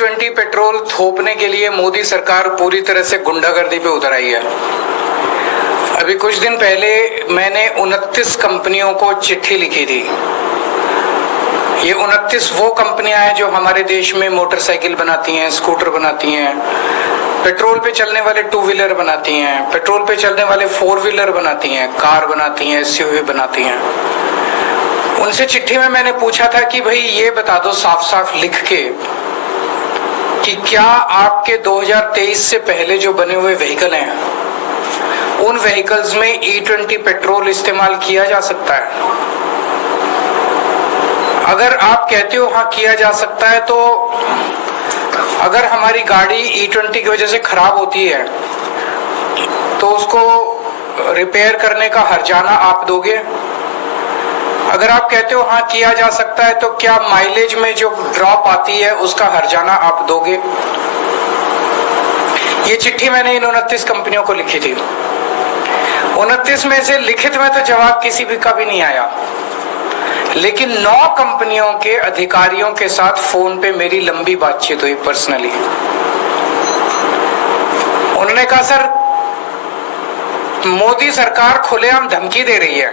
E20 petrol थोपने के लिए मोदी सरकार पूरी तरह से गुंडागर्दी पे उतर आई है। अभी कुछ दिन पहले मैंने 29 कंपनियों को चिट्ठी लिखी थी। ये 29 वो कंपनियां हैं जो हमारे देश में मोटरसाइकिल बनाती हैं, स्कूटर बनाती हैं, पेट्रोल पे चलने वाले 2 व्हीलर बनाती हैं, पेट्रोल पे चलने वाले 4 व्हीलर बनाती हैं, कार बनाती हैं, SUV बनाती हैं। उनसे चिट्ठी में मैंने पूछा था कि भाई ये बता दो साफ साफ लिख के कि क्या आपके 2023 से पहले जो बने हुए व्हीकल हैं उन व्हीकल्स में E20 पेट्रोल इस्तेमाल किया जा सकता है। अगर आप कहते हो हाँ किया जा सकता है, तो अगर हमारी गाड़ी E20 की वजह से खराब होती है तो उसको रिपेयर करने का हर्जाना आप दोगे? अगर आप कहते हो हाँ किया जा सकता है, तो क्या माइलेज में जो ड्रॉप आती है उसका हर्जाना आप दोगे? ये चिट्ठी मैंने इन 29 कंपनियों को लिखी थी। 29 में से लिखित में तो जवाब किसी भी का भी नहीं आया, लेकिन 9 कंपनियों के अधिकारियों के साथ फोन पे मेरी लंबी बातचीत हुई पर्सनली। उन्होंने कहा सर मोदी सरकार खुलेआम धमकी दे रही है।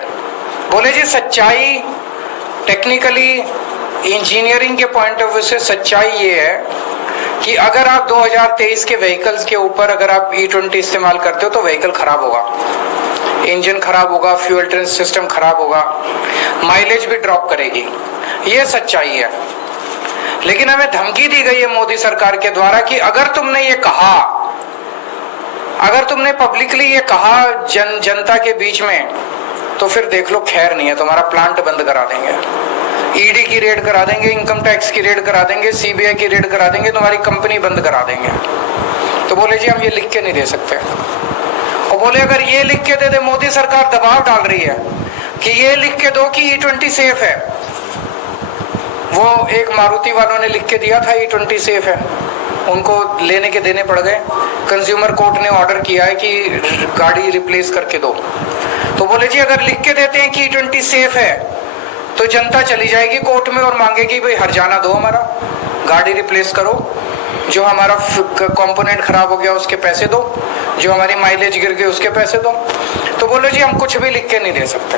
बोले जी सच्चाई टेक्निकली इंजीनियरिंग के पॉइंट ऑफ व्यू से सच्चाई ये है कि अगर आप 2023 के व्हीकल्स के ऊपर अगर आप E20 इस्तेमाल करते हो तो व्हीकल खराब होगा, इंजन खराब होगा, फ्यूल टैंक सिस्टम खराब होगा, माइलेज भी ड्रॉप करेगी। ये सच्चाई है। लेकिन हमें धमकी दी गई है मोदी सरकार के द्वारा कि अगर तुमने ये कहा, अगर तुमने पब्लिकली ये कहा जनता के बीच में, तो फिर देख लो खैर नहीं है, तुम्हारा प्लांट बंद करा देंगे, ईडी की रेड करा देंगे, इनकम टैक्स की रेड करा देंगे, सीबीआई की रेड करा देंगे, तुम्हारी कंपनी बंद करा देंगे। तो बोले जी हम ये लिख के नहीं दे सकते। और बोले अगर ये लिख के दे दे, मोदी सरकार दबाव डाल रही है कि ये लिख के दो कि E20 सेफ है। वो एक मारुति वालों ने लिख के दिया था E20 सेफ है, उनको लेने के देने पड़ गए। कंज्यूमर कोर्ट ने ऑर्डर किया है कि गाड़ी रिप्लेस करके दो। तो बोले जी अगर लिख के देते हैं कि E20 सेफ है तो जनता चली जाएगी कोर्ट में और मांगेगी भाई हर्जाना दो, हमारा गाड़ी रिप्लेस करो, जो हमारा कंपोनेंट खराब हो गया उसके पैसे दो, जो हमारी माइलेज गिर गई उसके पैसे दो। तो बोले जी हम कुछ भी लिख के नहीं दे सकते।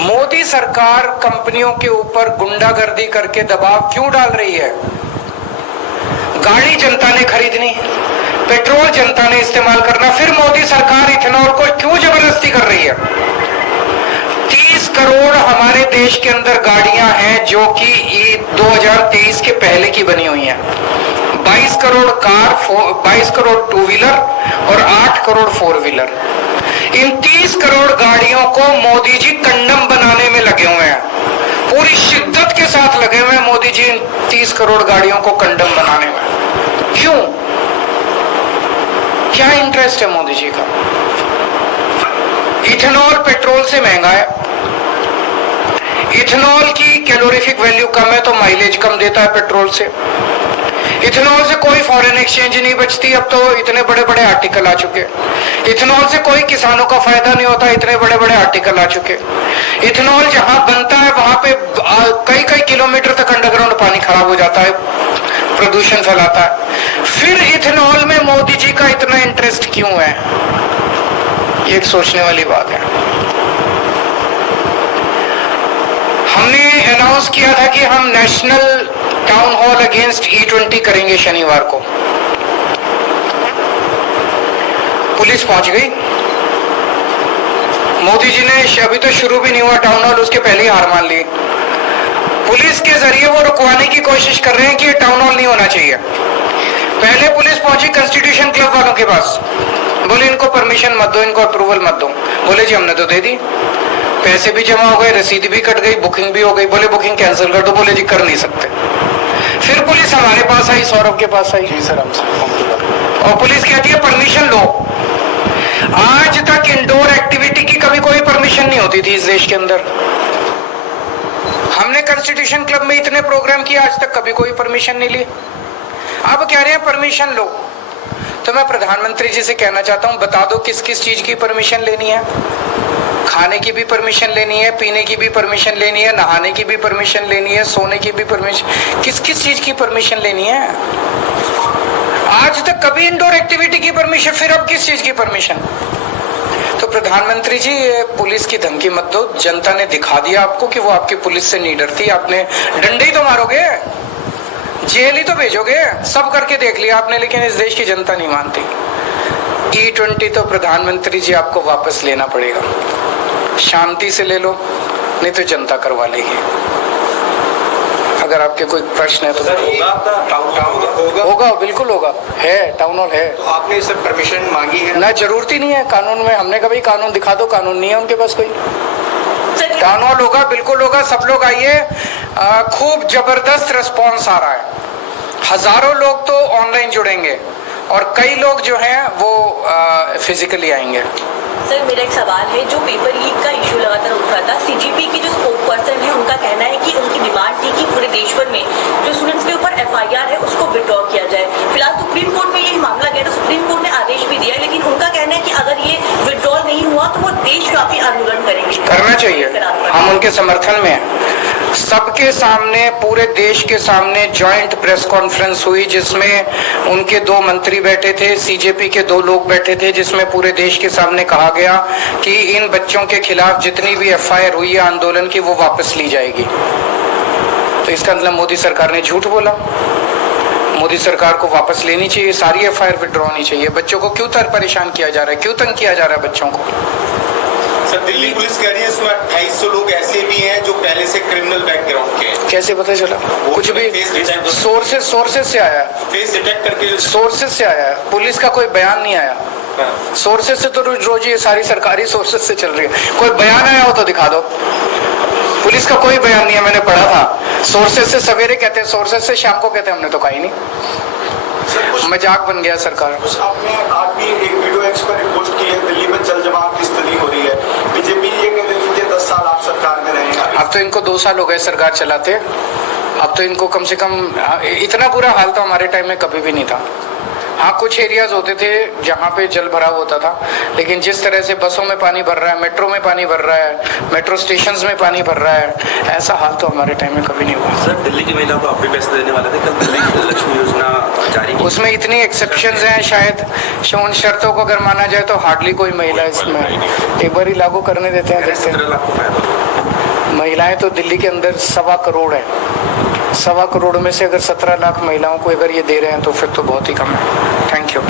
मोदी सरकार कंपनियों के ऊपर गुंडागर्दी करके दबाव क्यों डाल रही है? गाड़ी जनता ने खरीदनी, पेट्रोल जनता ने इस्तेमाल करना, फिर मोदी सरकार इथेनॉल को क्यों जबरदस्ती कर रही है? 30 करोड़ हमारे देश के अंदर गाड़ियां हैं जो कि 2023 के पहले की बनी हुई हैं। 22 करोड़ कार, 22 करोड़ 2 व्हीलर और 8 करोड़ 4 व्हीलर। इन 30 करोड़ गाड़ियों को मोदी जी कंडम बनाने में लगे हुए हैं, पूरी शिद्दत के साथ लगे हुए हैं मोदी जी इन 30 करोड़ गाड़ियों को कंडम बनाने में। क्यों? क्या इंटरेस्ट है मोदी जी का? इथेनॉल पेट्रोल से महंगा है, इथेनॉल की कैलोरीफिक वैल्यू कम है तो माइलेज कम देता है पेट्रोल से। इथेनॉल से कोई फॉरेन एक्सचेंज नहीं बचती, अब तो इतने बड़े बड़े आर्टिकल आ चुके। इथेनॉल से कोई किसानों का फायदा नहीं होता, इतने बड़े बड़े आर्टिकल आ चुके। इथेनॉल जहां बनता है वहां पे कई कई किलोमीटर तक अंडरग्राउंड पानी खराब हो जाता है, प्रदूषण फैलाता है। फिर इथेनॉल में मोदी जी का इतना इंटरेस्ट क्यों है? ये एक सोचने वाली बात है। हमने अनाउंस किया था कि हम national town hall against E20 करेंगे शनिवार को। पुलिस पहुंच गई, मोदी जी ने अभी तो शुरू भी नहीं हुआ टाउन हॉल, उसके पहले ही हार मान ली। पुलिस के जरिए वो रुकवाने की कोशिश कर रहे हैं कि ये टाउन हॉल नहीं होना चाहिए। पहले पुलिस पहुंची कॉन्स्टिट्यूशन क्लब वालों के पास, बोले इनको परमिशन मत दो, इनको अप्रूवल मत दो। बोले जी हमने तो दे दी, पैसे भी जमा हो गए, रसीद भी कट गई, बुकिंग भी हो गई। बोले बुकिंग कैंसिल कर दो। बोले जी कर नहीं सकते। फिर पुलिस हमारे पास आई, सौरभ के पास आई, जी सर और पुलिस कहती है परमिशन लो। आज तक इंडोर एक्टिविटी की कभी कोई परमिशन नहीं होती थी इस देश के अंदर। हमने कॉन्स्टिट्यूशन क्लब में इतने प्रोग्राम किए, आज तक कभी कोई परमिशन नहीं ली। अब कह रहे हैं परमिशन लो। तो मैं प्रधानमंत्री जी से कहना चाहता हूं, बता दो किस किस चीज की परमिशन लेनी है। खाने की भी परमिशन लेनी है, पीने की भी परमिशन लेनी है, नहाने की भी परमिशन लेनी है, सोने की भी परमिशन, किस किस चीज की परमिशन लेनी है? आज तक कभी इंडोर एक्टिविटी की परमिशन, फिर अब किस चीज की परमिशन? तो प्रधानमंत्री जी, ये पुलिस की धमकी मत दो। जनता ने दिखा दिया आपको कि वो आपकी पुलिस से नहीं डरती। आपने डंडे ही तो मारोगे, जेल ही तो भेजोगे, सब करके देख लिया आपने, लेकिन इस देश की जनता नहीं मानती। E20 तो प्रधानमंत्री जी आपको वापस लेना पड़ेगा। शांति से ले लो, नहीं तो जनता करवा लेगी। अगर आपके कोई प्रश्न है तो होगा, बिल्कुल होगा, है, टाउन हॉल है। तो आपने इससे परमिशन मांगी है? ना, जरूरत ही नहीं है कानून में। हमने कभी कानून दिखा दो, कानून नहीं है उनके पास कोई। टाउन हॉल होगा, बिल्कुल होगा, सब लोग आइए। खूब जबरदस्त रिस्पॉन्स आ रहा है। हजारों लोग तो ऑनलाइन जुड़ेंगे और कई लोग जो हैं वो फिजिकली आएंगे। सर, मेरा एक सवाल है, जो पेपर लीक का इशू लगातार उठ रहा था, सीजीपी की जो स्पोक पर्सन है उनका कहना है कि उनकी डिमांड थी कि पूरे देश भर में जो स्टूडेंट्स के ऊपर FIR है उसको विड्रॉ किया जाए। फिलहाल सुप्रीम कोर्ट में यही मामला गया, तो सुप्रीम कोर्ट ने आदेश भी दिया है, लेकिन उनका कहना है कि अगर ये विड्रॉल नहीं हुआ तो वो देशव्यापी आंदोलन करेंगे। करना चाहिए, हम उनके समर्थन में हैं। सबके सामने, पूरे देश के सामने जॉइंट प्रेस कॉन्फ्रेंस हुई, जिसमें उनके 2 मंत्री बैठे थे, CJP के 2 लोग बैठे थे, जिसमें पूरे देश के सामने कहा गया कि इन बच्चों के खिलाफ जितनी भी FIR हुई है आंदोलन की, वो वापस ली जाएगी। तो इसका मतलब मोदी सरकार ने झूठ बोला। मोदी सरकार को वापस लेनी चाहिए, सारी FIR विड्रॉ होनी चाहिए। बच्चों को क्यों परेशान किया जा रहा है, क्यों तंग किया जा रहा है बच्चों को? सर, दिल्ली पुलिस कह रही है इसमें 2800 लोग ऐसे भी हैं जो पहले से क्रिमिनल बैकग्राउंड के हैं। कैसे पता चला? कुछ भी सोर्सेस से आया, फेस डिटेक्ट करके सोर्सेस से आया है, पुलिस का कोई बयान नहीं आया। सोर्सेस से तो रोज ये सारी सरकारी सोर्सेस से चल रही है। कोई बयान आया हो तो दिखा दो। पुलिस का कोई बयान नहीं है, मैंने पढ़ा था। सोर्सेस से सवेरे कहते हैं, सोर्सेस से शाम को कहते हैं, हमने तो कहा ही नहीं। मजाक बन गया सरकार। आपने आज भी एक वीडियो एक्स पर रिपोर्ट की है, दिल्ली में जल जमाव की स्थिति हो रही है। बीजेपी ये कह रही है 10 साल आप सरकार में रहे। अब तो इनको 2 साल हो गए सरकार चलाते। अब तो इनको कम से कम, इतना बुरा हाल तो हमारे टाइम में कभी भी नहीं था। हाँ, कुछ एरियाज होते थे जहाँ पे जल भराव होता था, लेकिन जिस तरह से बसों में पानी भर रहा है, मेट्रो में पानी भर रहा है, मेट्रो स्टेशंस में पानी भर रहा है, ऐसा हाल तो हमारे टाइम में कभी नहीं हुआ। सर, दिल्ली की महिला को आप भी पैसे देने वाले थे, कल दिल्ली लक्ष्मी योजना जारी की। उसमें इतनी एक्सेप्शंस हैं, शायद उन शर्तों को अगर माना जाए तो हार्डली कोई महिला इसमें एक बार ही लागू करने देते हैं। 17 लाख को फायदा। महिलाएं तो दिल्ली के अंदर 1.25 करोड़ है। 1.25 करोड़ में से अगर 17 लाख महिलाओं को अगर ये दे रहे हैं तो फिर तो बहुत ही कम है। Thank you.